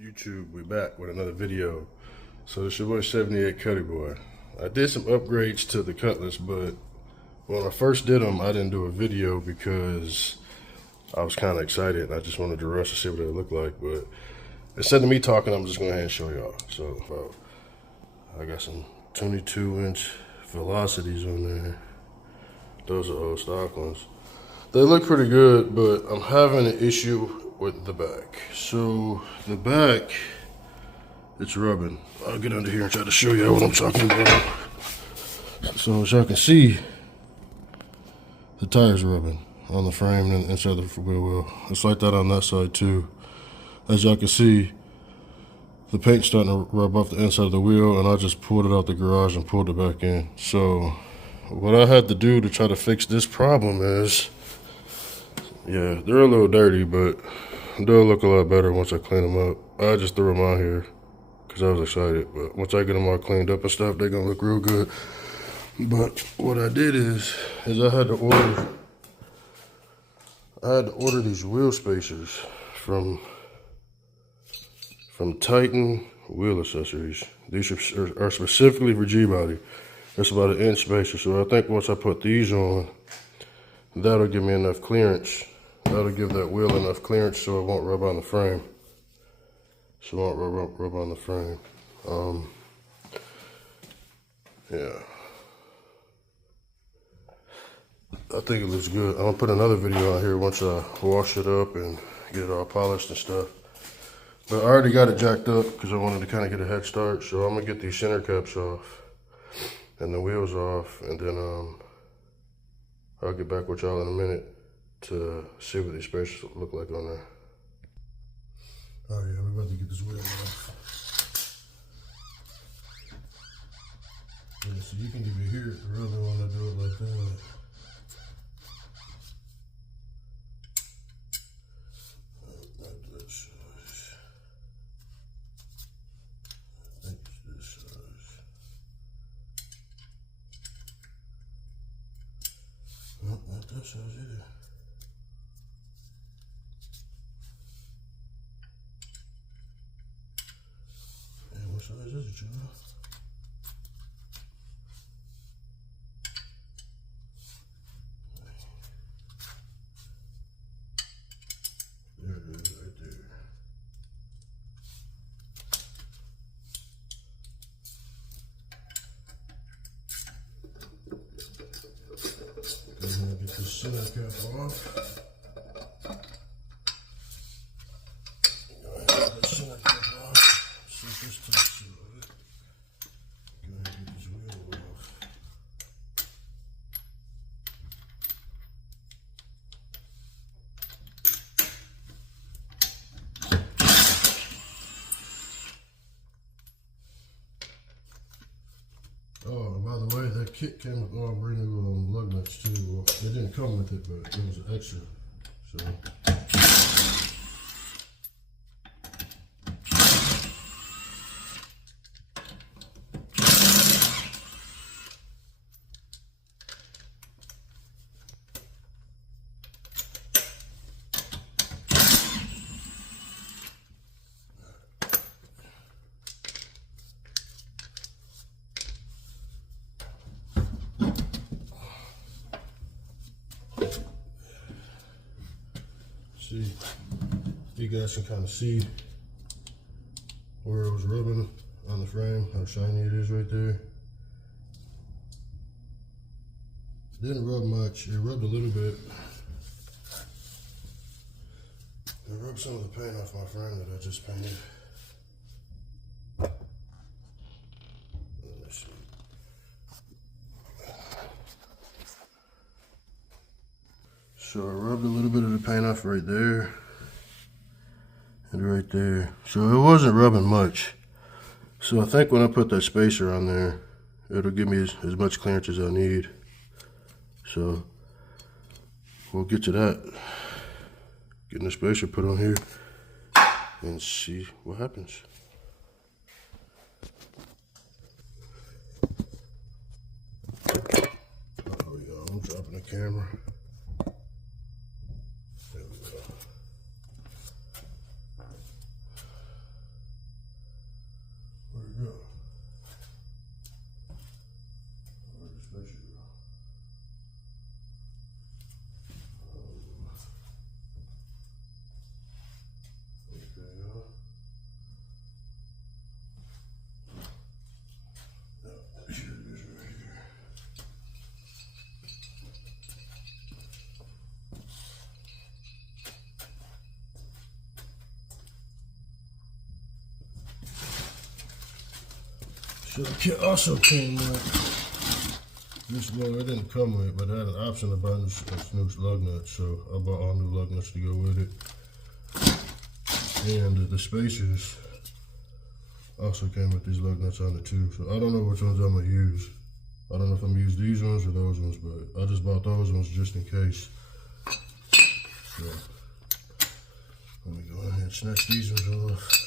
YouTube, we back with another video. So this your boy 78 Cutty Boy. I did some upgrades to the cutlass, but when I first did them, I didn't do a video because I was kind of excited and I just wanted to rush to see what it looked like. But instead of me talking, I'm just going to show y'all. So I got some 22-inch velocities on there. Those are old stock ones. They look pretty good, but I'm having an issue with the back. So the back, it's rubbing. I'll get under here and try to show you what I'm talking about. So as y'all can see, the tire's rubbing on the frame and inside the wheel well. It's like that on that side too. As y'all can see, the paint's starting to rub off the inside of the wheel, and I just pulled it out the garage and pulled it back in. So what I had to do to try to fix this problem is, yeah, they're a little dirty, but they'll look a lot better once I clean them up. I just threw them out here because I was excited, but once I get them all cleaned up and stuff, they're gonna look real good. But what I did is I had to order these wheel spacers from Titan Wheel Accessories. These are specifically for G-Body. It's about an inch spacer, so I think once I put these on, that'll give me enough clearance. That'll give that wheel enough clearance so it won't rub on the frame. Yeah. I think it looks good. I'm gonna put another video out here once I wash it up and get it all polished and stuff. But I already got it jacked up because I wanted to kind of get a head start. So I'm gonna get these center caps off and the wheels off, and then I'll get back with y'all in a minute to see what these spacers look like on there. Oh yeah, we're about to get this wheel off. Yeah, so you can even hear it really when I do it like that. Not that size. I think it's this size. Nope, not that size either. And what size is it, Joe? There it is, right there. Go ahead and get this center cap off. Go ahead and get this center cap off. See if this takes it. Go ahead and get this wheel off. Oh, and by the way, that kit came with all brand new lug nuts too. Well, they didn't come with it, but it was an extra. So. See, you guys can kind of see where it was rubbing on the frame, how shiny it is right there. It didn't rub much, it rubbed a little bit. It rubbed some of the paint off my frame that I just painted. Let me see. So I rubbed a little bit of the paint off right there and right there. So it wasn't rubbing much. So I think when I put that spacer on there, it'll give me as much clearance as I need. So we'll get to that. Getting the spacer put on here and see what happens. Oh yeah, I'm dropping the camera. There we go. So the kit also came with this, well, it didn't come with it, but it had an option to buy new lug nuts, so I bought all new lug nuts to go with it. And the spacers also came with these lug nuts on it too, so I don't know which ones I'm gonna use. I don't know if I'm gonna use these ones or those ones, but I just bought those ones just in case. So let me go ahead and snatch these ones off.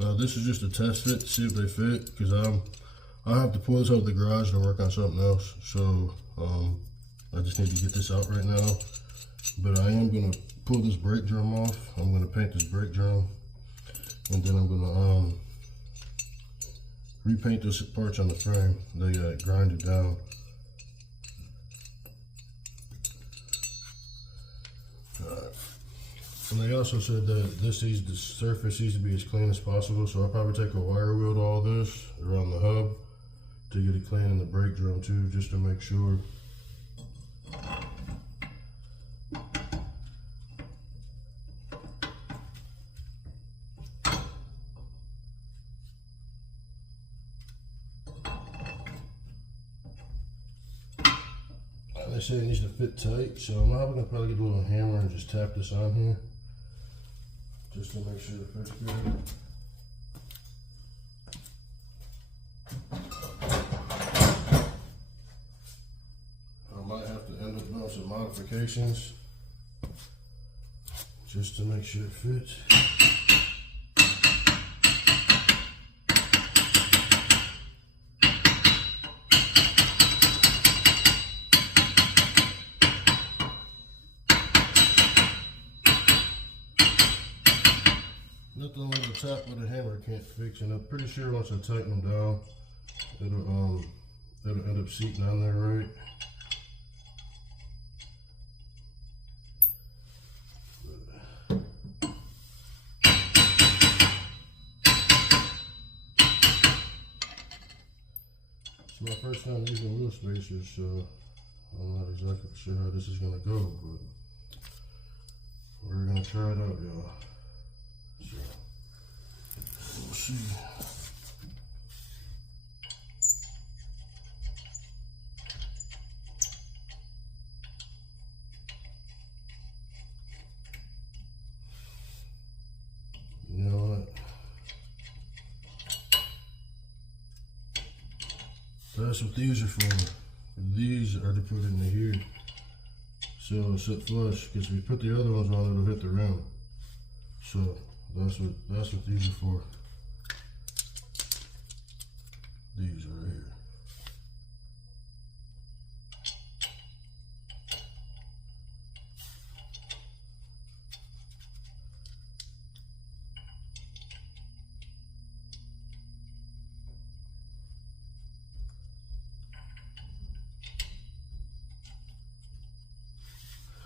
Now this is just to test it, to see if they fit, because I have to pull this out of the garage to work on something else. So I just need to get this out right now. But I am gonna pull this brake drum off. I'm gonna paint this brake drum, and then I'm gonna repaint those parts on the frame. They got grinded down. And they also said that the surface needs to be as clean as possible, so I'll probably take a wire wheel to all this around the hub to get it clean in the brake drum too, just to make sure. They say it needs to fit tight, so I'm gonna probably get a little hammer and just tap this on here, just to make sure it fits good. I might have to end up doing some modifications just to make sure it fits. Nothing with a tap with a hammer can't fix, and I'm pretty sure once I tighten them down, it'll end up seating on there right. It's my first time using wheel spacers, so I'm not exactly sure how this is gonna go, but we're gonna try it out, y'all. So we'll see. You know what? That's what these are for. These are to put in here, so it'll sit flush. Because if you put the other ones on, it'll hit the rim. So that's what these are for. These right here.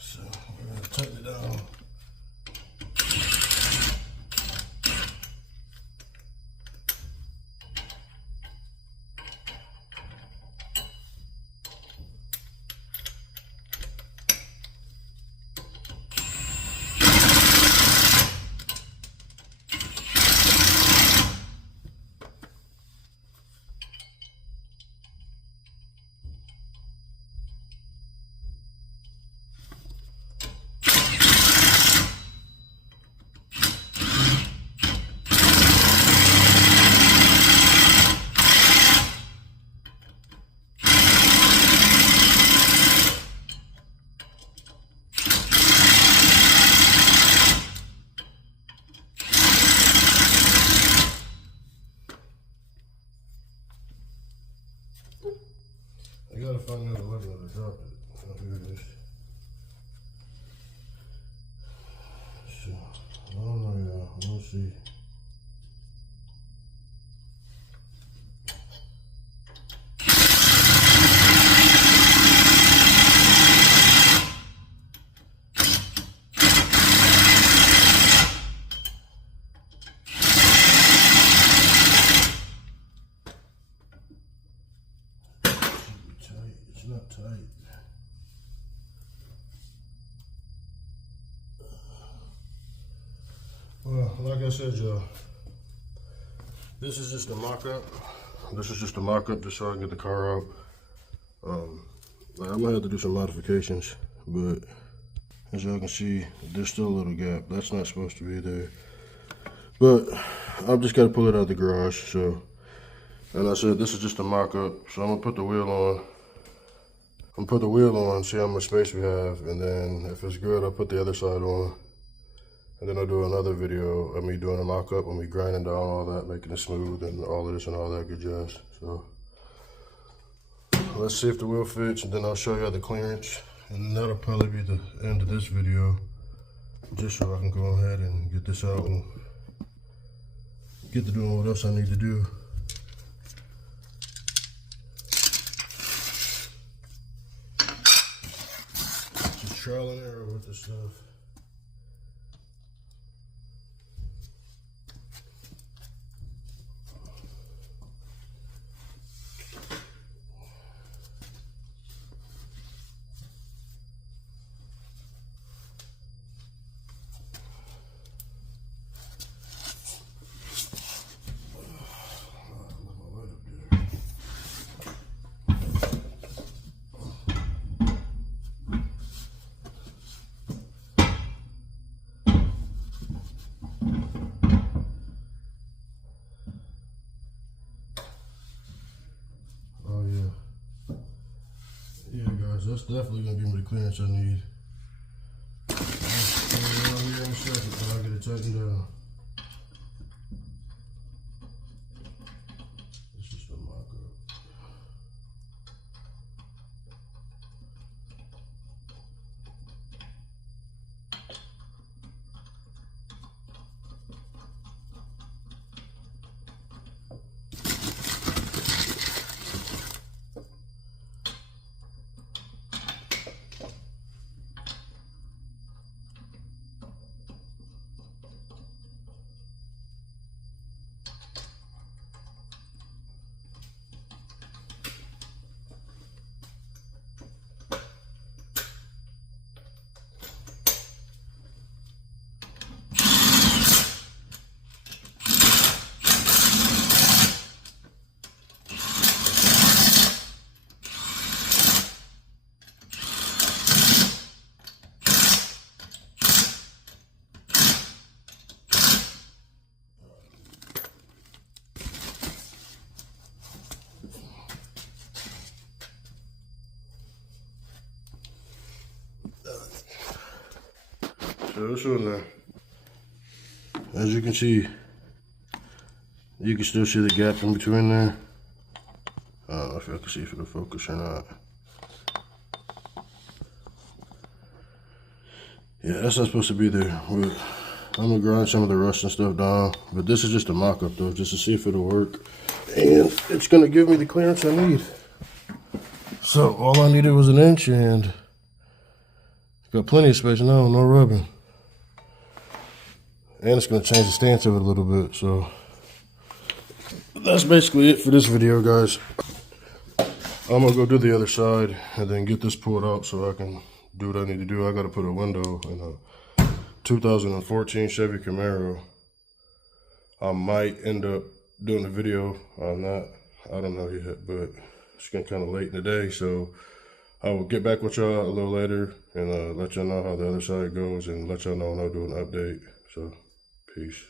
So we're gonna tighten it down. I gotta find out 11 to drop it. Oh, here it is. So, I don't know, y'all. We'll see. tight. Well, like I said, y'all, this is just a mock-up. This is just a mock-up just so I can get the car out. I might have to do some modifications, but as y'all can see, there's still a little gap. That's not supposed to be there. But I've just got to pull it out of the garage. So, and I said this is just a mock-up. So I'm gonna put the wheel on. I'm gonna put the wheel on, see how much space we have, and then if it's good, I'll put the other side on. And then I'll do another video of me doing a mock-up and me grinding down all that, making it smooth and all of this and all that good jazz. So let's see if the wheel fits, and then I'll show you the clearance. And that'll probably be the end of this video, just so I can go ahead and get this out and get to doing what else I need to do. Just trial and error with this stuff. That's definitely gonna give me the clearance I need. I'll here in a second, but I'll get it tightened down. It's just a mock-up. So this one there, as you can see, you can still see the gap in between there. I don't know if I can see if it'll focus or not. Yeah, that's not supposed to be there. But I'm gonna grind some of the rust and stuff down. But this is just a mock-up though, just to see if it'll work. And it's gonna give me the clearance I need. So all I needed was an inch, and got plenty of space now, no rubbing. And it's going to change the stance of it a little bit. So that's basically it for this video, guys. I'm going to go do the other side and then get this pulled out so I can do what I need to do. I got to put a window in a 2014 Chevy Camaro. I might end up doing a video on that. I don't know yet, but it's getting kind of late in the day. So I will get back with y'all a little later and let y'all know how the other side goes and let y'all know when I do an update. So, peace.